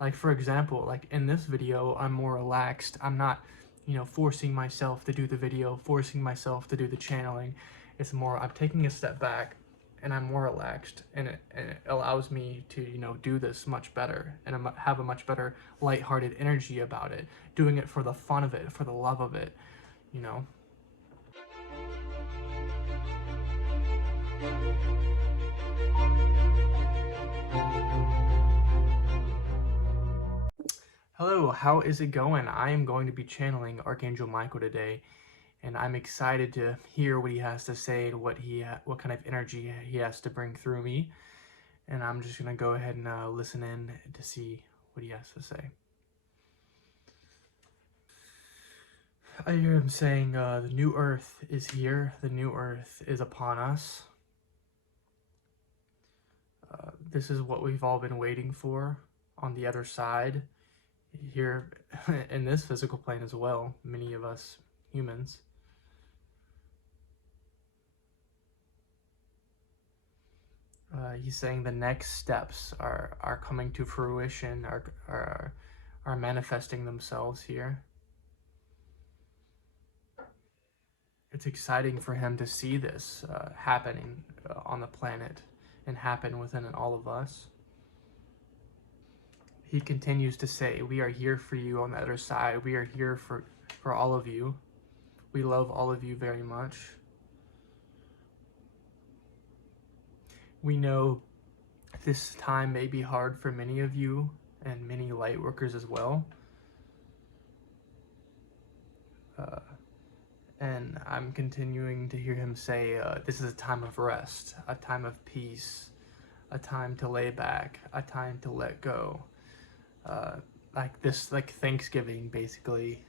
Like, for example, like in this video, I'm more relaxed. I'm not, forcing myself to do the video, forcing myself to do the channeling. It's more, I'm taking a step back and I'm more relaxed, and it allows me to, do this much better and have a much better lighthearted energy about it, doing it for the fun of it, for the love of it, you know? Hello, how is it going? I am going to be channeling Archangel Michael today, and I'm excited to hear what he has to say and what kind of energy he has to bring through me. And I'm just gonna go ahead and listen in to see what he has to say. I hear him saying, the new earth is here, the new earth is upon us. This is what we've all been waiting for on the other side, here in this physical plane as well, many of us humans. He's saying the next steps are coming to fruition, are manifesting themselves here. It's exciting for him to see this happening on the planet and happen within all of us. He continues to say, we are here for you on the other side. We are here for all of you. We love all of you very much. We know this time may be hard for many of you and many light workers as well. And I'm continuing to hear him say, this is a time of rest, a time of peace, a time to lay back, a time to let go. Like Thanksgiving, basically,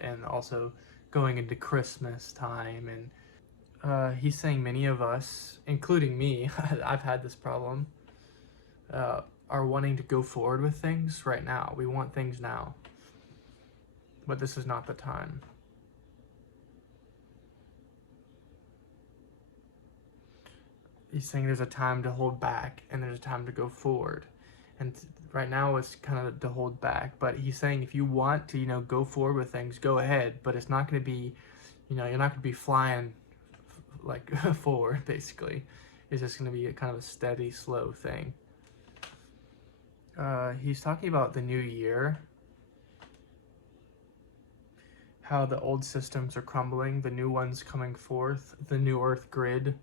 and also going into Christmas time. And he's saying many of us, including me, I've had this problem, are wanting to go forward with things right now. We want things now, but this is not the time. He's saying there's a time to hold back and there's a time to go forward. And right now it's kind of to hold back, but he's saying if you want to, go forward with things, go ahead, but it's not going to be, you're not going to be flying like forward, basically. It's just going to be a kind of a steady, slow thing. He's talking about the new year, how the old systems are crumbling, the new ones coming forth, the new earth grid.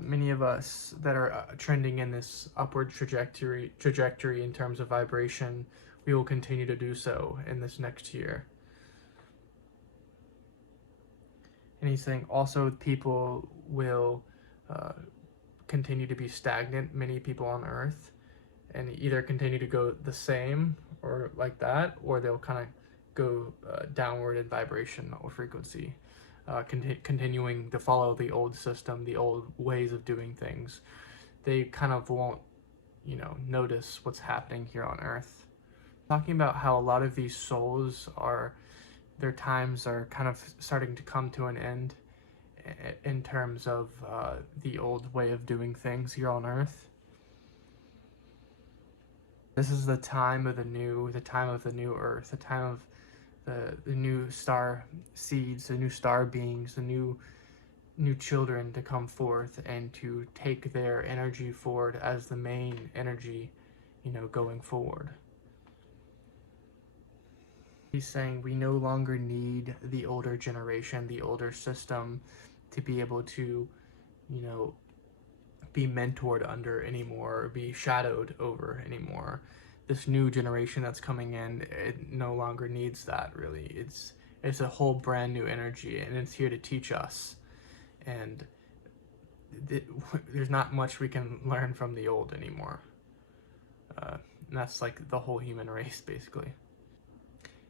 Many of us that are trending in this upward trajectory in terms of vibration, we will continue to do so in this next year. And he's saying also people will continue to be stagnant, many people on Earth, and either continue to go the same or like that, or they'll kind of go downward in vibration or frequency. Continuing to follow the old system, the old ways of doing things. They kind of won't, notice what's happening here on Earth. Talking about how a lot of these souls their times are kind of starting to come to an end in terms of the old way of doing things here on Earth. This is the time of the new Earth, the time of the new star seeds, the new star beings, the new children to come forth and to take their energy forward as the main energy, going forward. He's saying we no longer need the older generation, the older system to be able to, be mentored under anymore, or be shadowed over anymore. This new generation that's coming in, it no longer needs that, really. It's a whole brand new energy, and it's here to teach us. And there's not much we can learn from the old anymore. And that's like the whole human race, basically.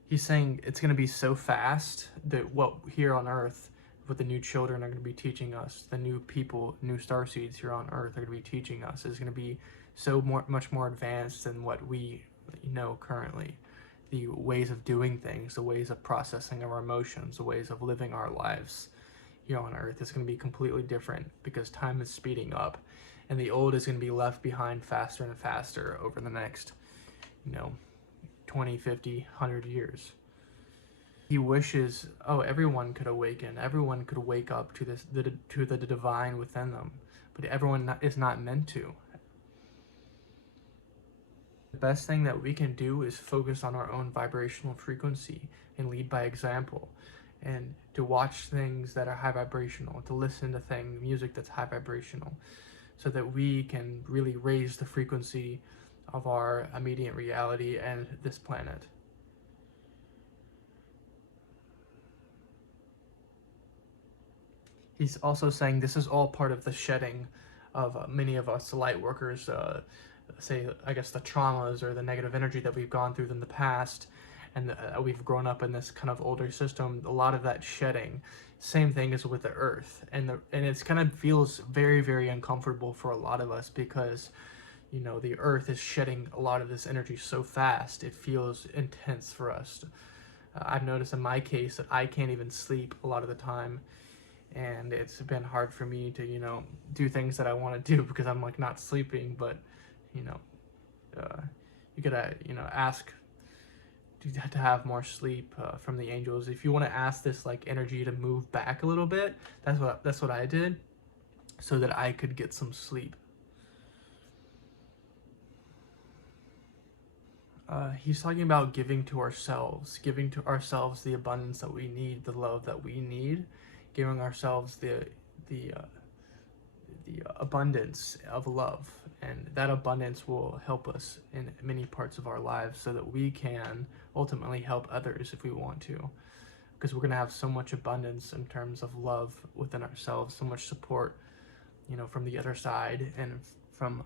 He's saying it's going to be so fast that what here on Earth, what the new children are going to be teaching us, the new people, new starseeds here on Earth are going to be teaching us, is going to be so much more advanced than what we know currently. The ways of doing things, the ways of processing our emotions, the ways of living our lives here on Earth is going to be completely different because time is speeding up. and the old is going to be left behind faster and faster over the next, 20, 50, 100 years. He wishes, everyone could awaken, everyone could wake up to the divine within them, but everyone is not meant to. The best thing that we can do is focus on our own vibrational frequency and lead by example, and to watch things that are high vibrational, to listen to music that's high vibrational, so that we can really raise the frequency of our immediate reality and this planet. He's also saying this is all part of the shedding of many of us light workers, say, I guess, the traumas or the negative energy that we've gone through in the past, and we've grown up in this kind of older system. A lot of that shedding, same thing as with the earth, and it's kind of feels very, very uncomfortable for a lot of us, because the earth is shedding a lot of this energy so fast. It feels intense for us. I've noticed in my case that I can't even sleep a lot of the time, and it's been hard for me to do things that I want to do because I'm like not sleeping. But you gotta ask to have more sleep from the angels. If you want to ask this like energy to move back a little bit, that's what I did, so that I could get some sleep. He's talking about giving to ourselves the abundance that we need, the love that we need, giving ourselves the abundance of love, and that abundance will help us in many parts of our lives, so that we can ultimately help others if we want to, because we're going to have so much abundance in terms of love within ourselves, so much support from the other side, and from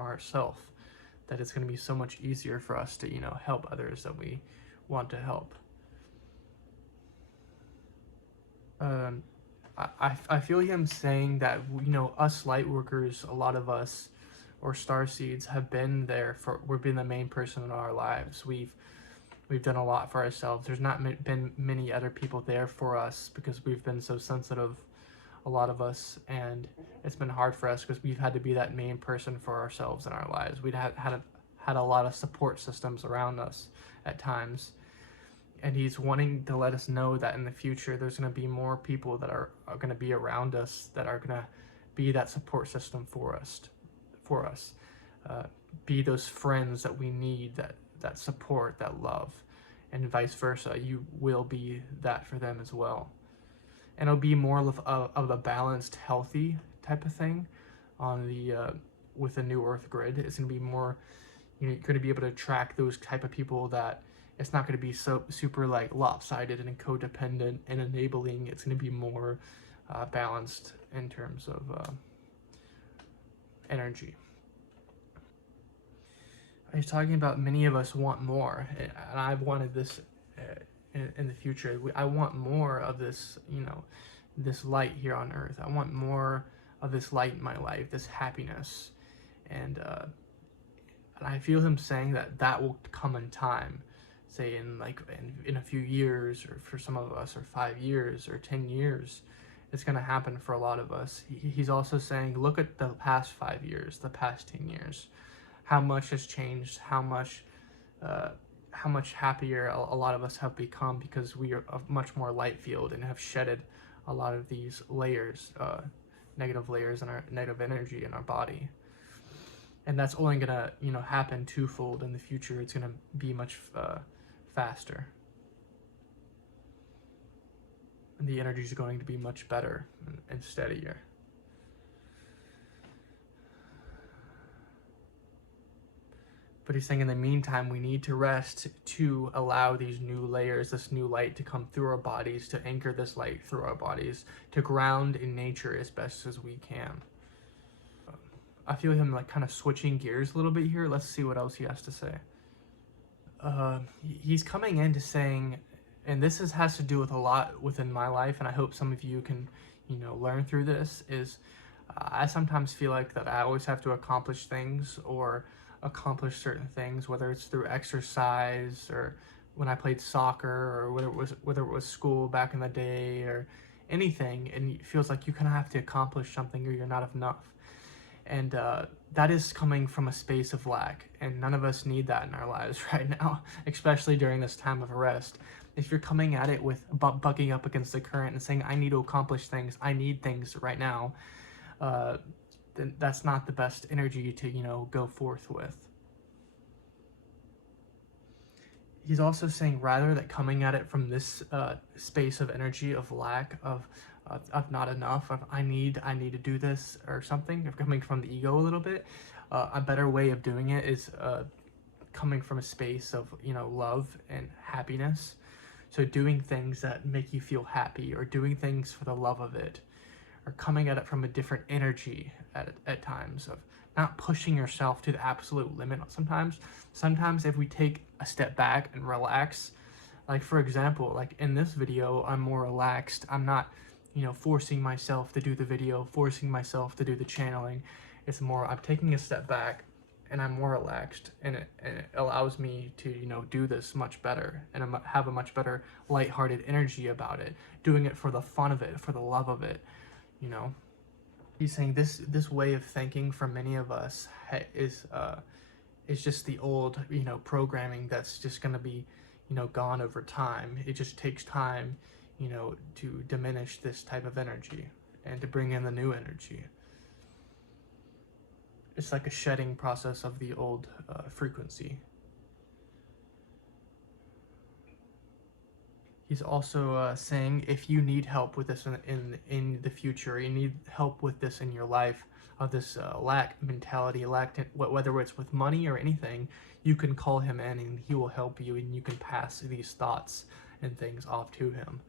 ourselves, that it's going to be so much easier for us to help others that we want to help. I feel him saying that us light workers, a lot of us, or star seeds, have been there we've been the main person in our lives. We've done a lot for ourselves. There's not been many other people there for us, because we've been so sensitive, a lot of us, and it's been hard for us because we've had to be that main person for ourselves in our lives. We'd had a lot of support systems around us at times, and he's wanting to let us know that in the future there's going to be more people that are going to be around us, that are going to be that support system for us, be those friends that we need, that support, that love, and vice versa. You will be that for them as well. And it'll be more of a balanced, healthy type of thing on with the new Earth grid. It's going to be more, you're going to be able to track those type of people, that it's not going to be so super like lopsided and codependent and enabling. It's going to be more balanced in terms of energy. He's talking about many of us want more, and I've wanted this in the future. I want more of this, this light here on Earth. I want more of this light in my life, this happiness, and I feel him saying that will come in time, say in a few years, or for some of us, or 5 years, or 10 years. It's going to happen for a lot of us. He's also saying, look at the past 5 years, the past 10 years, how much has changed, how much happier a lot of us have become, because we are a much more light field and have shedded a lot of these layers, negative layers, and our negative energy in our body. And that's only gonna happen twofold in the future. It's gonna be much faster, and the energy is going to be much better and steadier. But he's saying in the meantime, we need to rest to allow these new layers, this new light, to come through our bodies, to anchor this light through our bodies, to ground in nature as best as we can. I feel him like kind of switching gears a little bit here. Let's see what else he has to say. He's coming into saying, and this has to do with a lot within my life, and I hope some of you can, learn through this, is I sometimes feel like that I always have to accomplish things, or accomplish certain things, whether it's through exercise, or when I played soccer, or whether it was school back in the day, or anything, and it feels like you kind of have to accomplish something or you're not enough. And that is coming from a space of lack, and none of us need that in our lives right now, especially during this time of rest. If you're coming at it with bucking up against the current and saying, I need to accomplish things, I need things right now, then that's not the best energy to, you know, go forth with. He's also saying, rather, that coming at it from this space of energy of lack, of not enough, of I need to do this or something, of coming from the ego a little bit, a better way of doing it is coming from a space of, you know, love and happiness. So doing things that make you feel happy, or doing things for the love of it, or coming at it from a different energy at times, of not pushing yourself to the absolute limit. Sometimes if we take a step back and relax, like for example, like in this video, I'm more relaxed. I'm not, you know, forcing myself to do the video, forcing myself to do the channeling. It's more, I'm taking a step back and I'm more relaxed, and it allows me to, you know, do this much better and have a much better lighthearted energy about it, doing it for the fun of it, for the love of it, you know. He's saying this way of thinking for many of us is just the old, you know, programming that's just going to be, you know, gone over time. It just takes time, you know, to diminish this type of energy and to bring in the new energy. It's like a shedding process of the old frequency. He's also saying, if you need help with this in the future, you need help with this in your life, of this lack mentality, whether it's with money or anything, you can call him in and he will help you, and you can pass these thoughts and things off to him.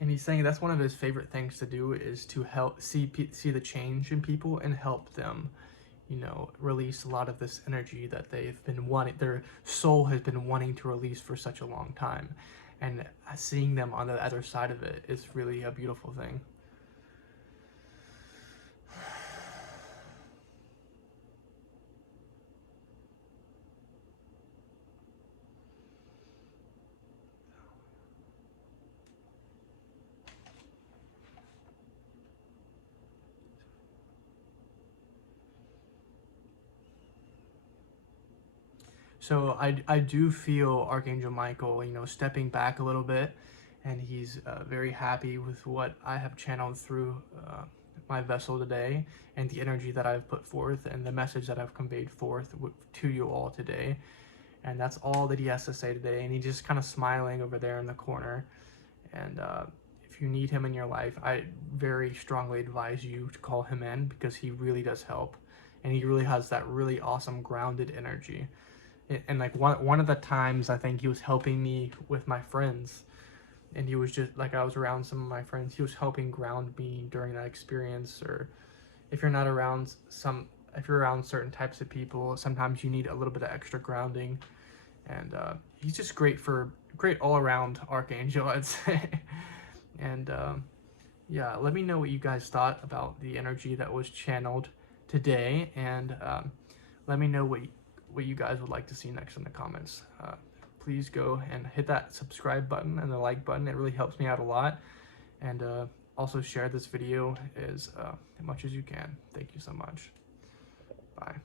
And he's saying that's one of his favorite things to do, is to help see the change in people and help them, you know, release a lot of this energy that they've been wanting, their soul has been wanting to release for such a long time. And seeing them on the other side of it is really a beautiful thing. So I do feel Archangel Michael, you know, stepping back a little bit, and he's very happy with what I have channeled through my vessel today, and the energy that I've put forth, and the message that I've conveyed forth to you all today. And that's all that he has to say today. And he's just kind of smiling over there in the corner. And if you need him in your life, I very strongly advise you to call him in, because he really does help, and he really has that really awesome grounded energy. And like one of the times, I think he was helping me with my friends, and he was just like, I was around some of my friends, he was helping ground me during that experience. Or if you're not around if you're around certain types of people, sometimes you need a little bit of extra grounding. And he's just great all around Archangel, I'd say. And yeah, let me know what you guys thought about the energy that was channeled today, and let me know what you guys would like to see next in the comments. Please go and hit that subscribe button and the like button. It really helps me out a lot. And also share this video as much as you can. Thank you so much. Bye.